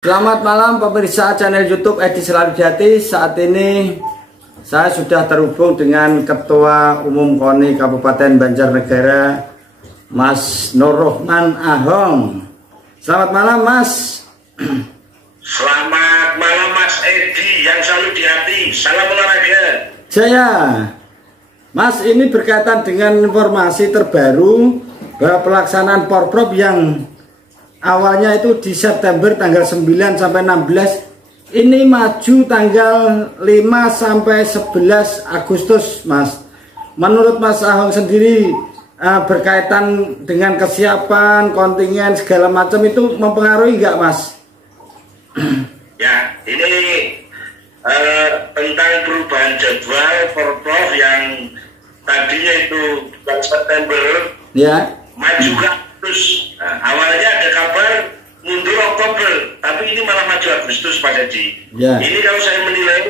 Selamat malam pemirsa channel YouTube Edi Selalu di Hati. Saat ini saya sudah terhubung dengan Ketua Umum KONI Kabupaten Banjarnegara, Mas Nur Rohman Ahong. Selamat malam, Mas. Selamat malam, Mas Edi yang selalu di hati. Salam olahraga. Jaya. Mas, ini berkaitan dengan informasi terbaru bahwa pelaksanaan Porprov yang awalnya itu di September tanggal 9 sampai 16 ini maju tanggal 5 sampai 11 Agustus, Mas. Menurut Mas Ahong sendiri berkaitan dengan kesiapan, kontingen segala macam itu mempengaruhi nggak, Mas? Ya, ini tentang perubahan jadwal Porprov yang tadinya itu bulan September Ya. maju ke Agustus. Nah, awalnya ada kabar mundur Oktober, tapi ini malah maju Agustus, Pak Edi. Ya. Ini kalau saya menilai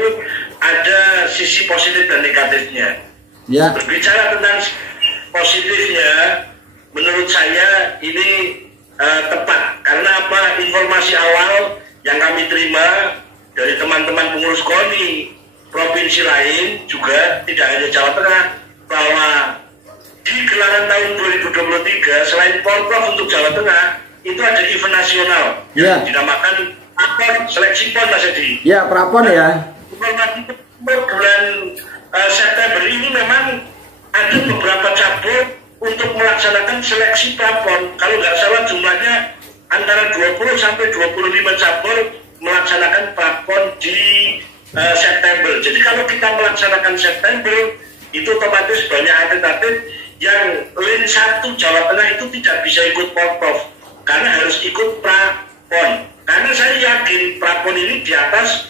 ada sisi positif dan negatifnya. Ya. Berbicara tentang positifnya, menurut saya ini tepat. Karena apa? Informasi awal yang kami terima dari teman-teman pengurus KONI provinsi lain juga, tidak hanya Jawa Tengah, bahwa di gelaran tahun 2023 selain Porprov untuk Jawa Tengah itu ada event nasional yang dinamakan Prapon, seleksi PON, Mas Edi. Ya, Prapon ya. Informasi bulan September ini memang ada beberapa cabur untuk melaksanakan seleksi Prapon. Kalau nggak salah jumlahnya antara 20 sampai 25 cabur melaksanakan Prapon di September. Jadi kalau kita melaksanakan September itu otomatis banyak atlet-atlet yang lin 1 Jawa Tengah itu tidak bisa ikut Porprov karena harus ikut Prapon. Karena saya yakin Prapon ini di atas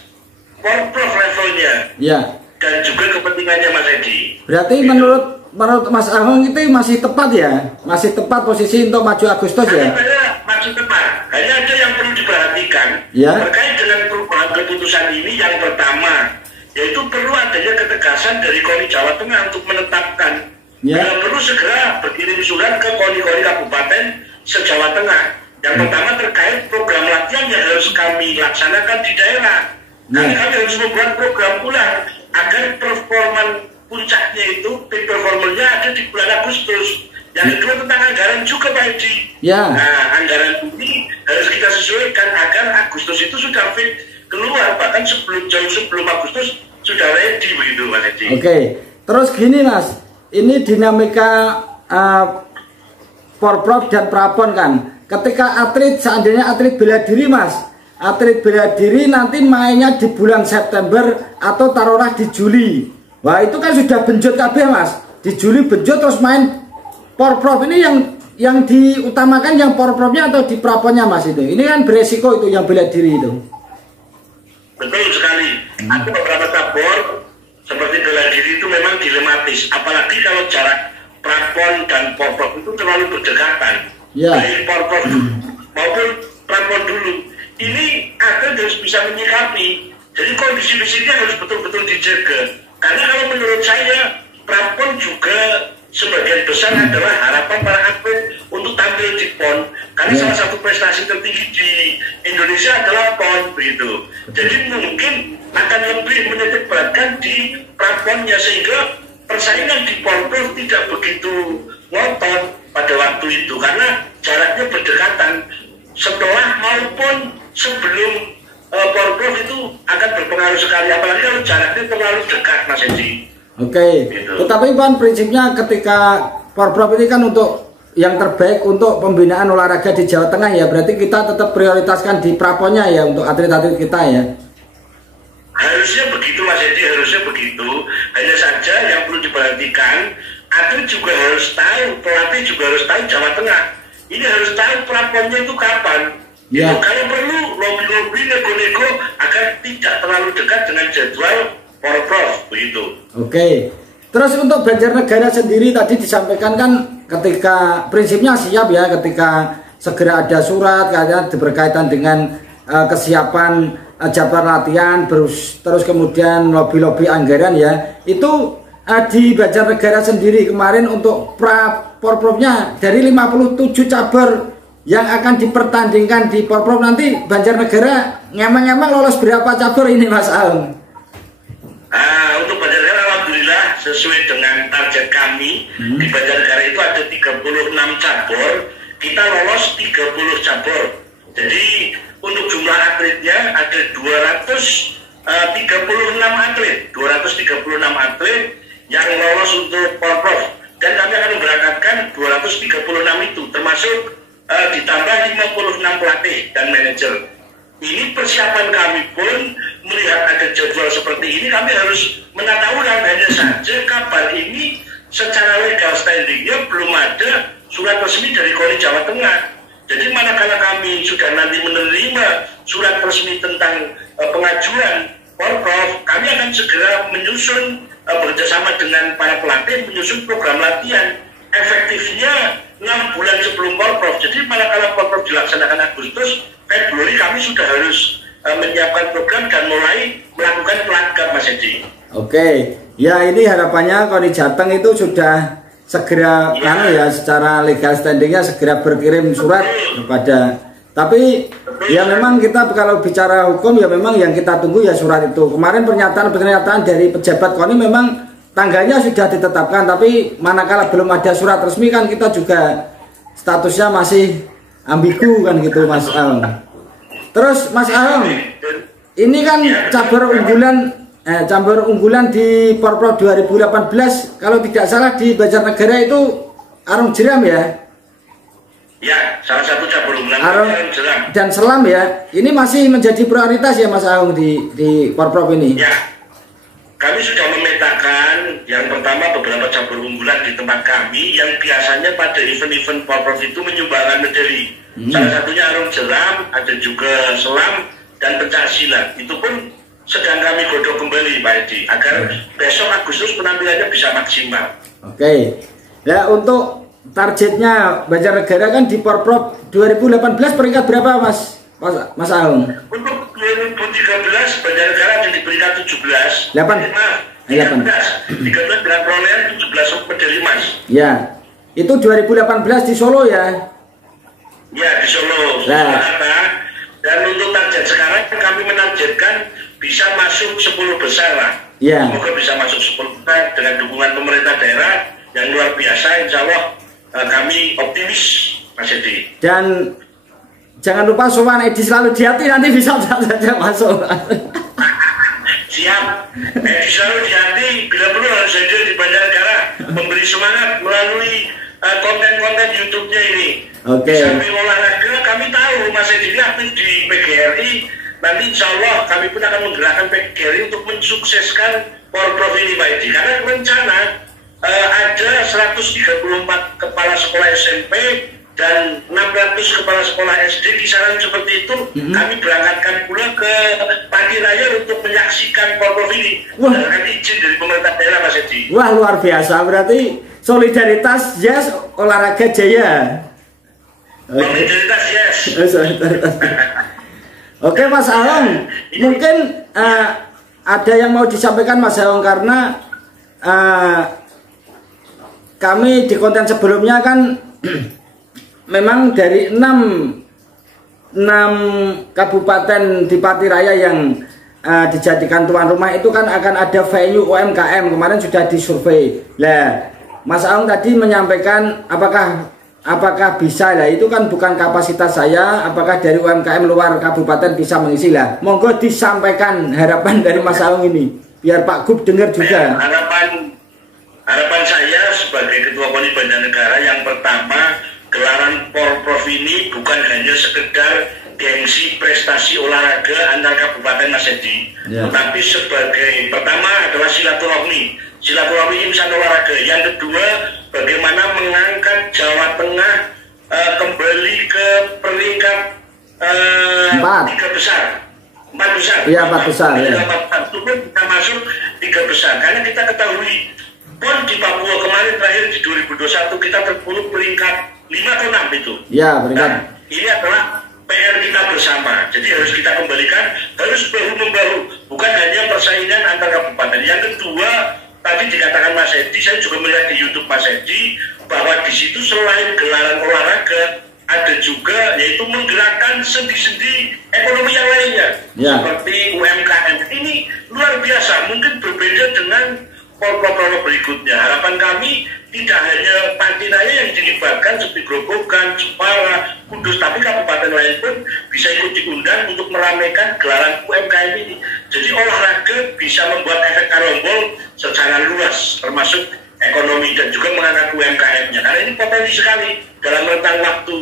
Porprov levelnya. Ya. Dan juga kepentingannya, Mas Edi. Berarti menurut Mas Ahong itu masih tepat ya? Masih tepat posisi untuk maju Agustus ya? Masih tepat. Hanya ada yang perlu diperhatikan terkait dengan perubahan keputusan ini. Yang pertama, yaitu perlu adanya ketegasan dari KONI Jawa Tengah untuk menetapkan. Perlu segera berkirim surat ke KONI-KONI Kabupaten se-Jawa Tengah. Yang pertama terkait program latihan yang harus kami laksanakan di daerah. Kami harus membuat program ulang agar performan puncaknya itu, peak performanya ada di bulan Agustus. Yang kedua tentang anggaran juga, Pak Edi. Nah, anggaran ini harus kita sesuaikan agar Agustus itu sudah fit keluar, bahkan jauh sebelum Agustus sudah ready begitu, Mas Edi. Oke, terus gini, Mas, ini dinamika Porprov dan Prapon kan. Ketika atlet, seandainya atlet bela diri, Mas, atlet bela diri nanti mainnya di bulan September atau taruhlah di Juli. Wah, itu kan sudah benjot kabeh, Mas. Di Juli benjot terus main Porprov. Ini yang diutamakan yang Porprovnya atau di Praponnya, Mas itu. Ini kan beresiko itu yang bela diri itu. Betul sekali. Ada beberapa cabur seperti bela diri itu memang dilematis. Apalagi kalau jarak Prapon dan Porprov itu terlalu berdekatan. Baik Porprov maupun Prapon dulu. Ini atlet harus bisa menyikapi. Jadi kondisi fisiknya harus betul-betul dijaga. Karena kalau menurut saya Prapon juga sebagian besar adalah harapan para atlet untuk tampil di PON. Karena salah satu prestasi tertinggi di Indonesia adalah PON begitu. Jadi mungkin akan lebih menitik beratkan di Praponnya sehingga persaingan di Porprov tidak begitu ngotot pada waktu itu karena jaraknya berdekatan. Setelah maupun sebelum Porprov itu akan berpengaruh sekali, apalagi kalau jaraknya terlalu dekat, Mas Edi. Oke, gitu. Tetapi kan prinsipnya ketika Porprov ini kan untuk yang terbaik untuk pembinaan olahraga di Jawa Tengah ya, berarti kita tetap prioritaskan di Praponnya ya untuk atlet-atlet kita ya. Harusnya begitu, Mas Edi, harusnya begitu. Hanya saja yang perlu diperhatikan, atlet juga harus tahu, pelatih juga harus tahu Jawa Tengah. Ini harus tahu Praponnya itu kapan. Kalau perlu lobby-lobby, nego-nego agar tidak terlalu dekat dengan jadwal Porprov begitu. Oke. Terus untuk Banjarnegara sendiri tadi disampaikan kan ketika prinsipnya siap ya ketika segera ada surat katanya berkaitan dengan kesiapan jadwal latihan terus kemudian lobby-lobby anggaran ya. Itu di Banjarnegara sendiri kemarin untuk Porprovnya dari 57 cabur yang akan dipertandingkan di Porprov nanti Banjarnegara ngemang-ngemang lolos berapa cabur ini Mas Aung? Untuk Banjarnegara alhamdulillah sesuai dengan target kami di Banjarnegara itu ada 36 cabur, kita lolos 30 cabur. Jadi untuk jumlah atletnya ada 236 atlet yang lolos untuk Porprov, dan kami akan memberangkatkan 236 itu termasuk ditambah 56 pelatih dan manajer. Ini persiapan kami pun melihat ada jadwal seperti ini, kami harus menata ulang. Hanya saja kabar ini secara legal standingnya belum ada surat resmi dari KONI Jawa Tengah. Jadi manakala kami sudah nanti menerima surat resmi tentang pengajuan Porprov, kami akan segera menyusun bekerjasama dengan para pelatih menyusun program latihan efektifnya 6 bulan sebelum Porprov. Jadi manakala Porprov dilaksanakan Agustus, Februari kami sudah harus menyiapkan program dan mulai melakukan pelatihan, Mas Edi. Oke, ya ini harapannya KONI Jateng itu sudah segera secara legal standingnya segera berkirim surat kepada. Tapi ya memang kita kalau bicara hukum ya memang yang kita tunggu ya surat itu. Kemarin pernyataan dari pejabat KONI memang tanggalnya sudah ditetapkan, tapi manakala belum ada surat resmi kan kita juga statusnya masih ambigu kan gitu Mas Aung. Terus Mas Aung, ini kan cabur unggulan di Porprov 2018 kalau tidak salah di Banjarnegara itu arung jeram ya? Ya, salah satu cabur unggulan arung jeram dan selam ya. Ini masih menjadi prioritas ya Mas Aung di Porprov ini? Ya, kami sudah memetakan yang pertama beberapa cabur unggulan di tempat kami yang biasanya pada event-event Porprov itu menyumbangkan medali. Salah satunya arung jeram, ada juga selam dan pencaksilat. Itu pun sedang kami godok kembali Pak Edi agar besok Agustus penampilannya bisa maksimal. Oke. Ya untuk targetnya Banjarnegara kan di Porprov 2018 peringkat berapa Mas Aung? Untuk 2013 Banjarnegara ada di peringkat 17. 13 dengan perolehan 17 medali emas. Ya. Itu 2018 di Solo ya? Ya, di Solo. Dan untuk target sekarang kami menargetkan bisa masuk 10 besar lah. Ya. Semoga bisa masuk 10 besar dengan dukungan pemerintah daerah yang luar biasa. Insya Allah kami optimis Mas Edi. Dan jangan lupa sowan Edi Selalu di Hati nanti bisa saja masuk. Siap. Edi Selalu di Hati bila perlu harus hadir di Banjarnegara memberi semangat melalui konten-konten YouTube-nya ini. Oke. Sambil olahraga kami tahu Mas Edi ini aktif di PGRI. Nanti insya Allah kami pun akan menggerakkan PGRI untuk mensukseskan Porprov ini Pak Edi. Karena rencana ada 134 kepala sekolah SMP dan 600 kepala sekolah SD kisaran seperti itu. Kami berangkatkan pula ke Pati Raya untuk menyaksikan Porprov ini. Dengan izin dari pemerintah daerah Mas Edi. Wah luar biasa, berarti solidaritas yes, olahraga jaya. Solidaritas yes. Oke Mas Aung, mungkin ada yang mau disampaikan Mas Aung karena kami di konten sebelumnya kan memang dari 6 kabupaten di Pati Raya yang dijadikan tuan rumah itu kan akan ada venue UMKM, kemarin sudah disurvei. Lah, Mas Aung tadi menyampaikan apakah bisa lah, itu kan bukan kapasitas saya, apakah dari UMKM luar kabupaten bisa mengisi lah. Monggo disampaikan harapan dari Mas Aung ini biar Pak Gub dengar juga. Harapan saya sebagai Ketua KONI Banjarnegara yang pertama, gelaran Porprov ini bukan hanya sekedar gengsi prestasi olahraga antar kabupaten Mas Edi, tetapi sebagai pertama adalah silaturahmi insan olahraga. Yang kedua, bagaimana mengangkat Jawa Tengah kembali ke peringkat 4 besar. Iya, 4 besar. Itu pun kita masuk 3 besar. Karena kita ketahui pon di Papua kemarin terakhir di 2021 kita terpuruk peringkat 5 atau 6 itu. Iya, peringkat. Nah, ini adalah PR kita bersama. Jadi harus kita kembalikan, harus bahu-membahu, bukan hanya persaingan antar kabupaten. Yang kedua, tadi dikatakan Mas Edi, saya juga melihat di YouTube Mas Edi bahwa di situ selain gelaran olahraga ada juga yaitu menggerakkan sendi-sendi ekonomi yang lainnya, seperti UMKM. Ini luar biasa, mungkin berbeda dengan porprov berikutnya. Harapan kami tidak hanya Panti Raya yang dilibatkan seperti Grobogan, Jepara, Kudus, tapi kabupaten lain pun bisa ikut diundang untuk meramaikan gelaran UMKM ini. Jadi olahraga bisa membuat efek karombol secara luas, termasuk ekonomi dan juga mengangkat UMKM-nya. Karena ini potensi sekali dalam rentang waktu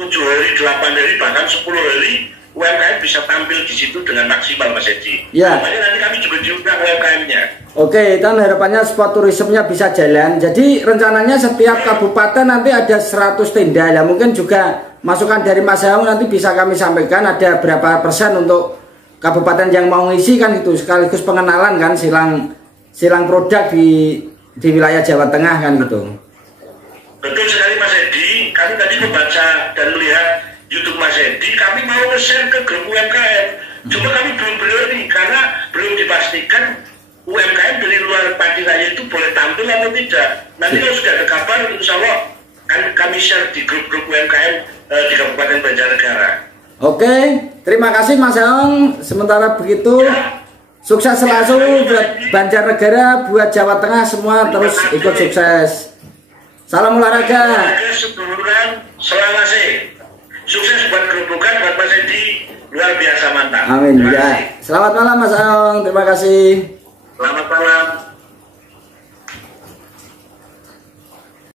7 hari, 8 hari, bahkan 10 hari UMKM bisa tampil di situ dengan maksimal, Mas Edi. Ya. Makanya nanti kami juga diundang UMKM-nya. Oke, dan harapannya spot turismenya bisa jalan. Jadi rencananya setiap kabupaten nanti ada 100 tenda. Ya, mungkin juga masukan dari Mas Aung nanti bisa kami sampaikan ada berapa persen untuk kabupaten yang mau ngisi kan gitu. Sekaligus pengenalan kan silang produk di wilayah Jawa Tengah kan gitu. Betul sekali Mas Edi. Kami tadi membaca dan melihat YouTube Mas Edi, kami mau nge-share ke grup UMKM. Cuma kami belum berani karena belum dipastikan UMKM dari luar Panti Raya itu boleh tampil atau tidak. Nanti kalau sudah ada kabar, insya Allah kami share di grup-grup UMKM di Kabupaten Banjarnegara. Oke, terima kasih Mas Aung. Sementara begitu, sukses selalu buat Banjarnegara, buat Jawa Tengah semua terus ikut sukses. Salam olahraga. Seduluran Selawase. Sukses buat Grobogan, buat Mas Edi, luar biasa mantap. Amin. Ya. Selamat malam Mas Aung. Terima kasih.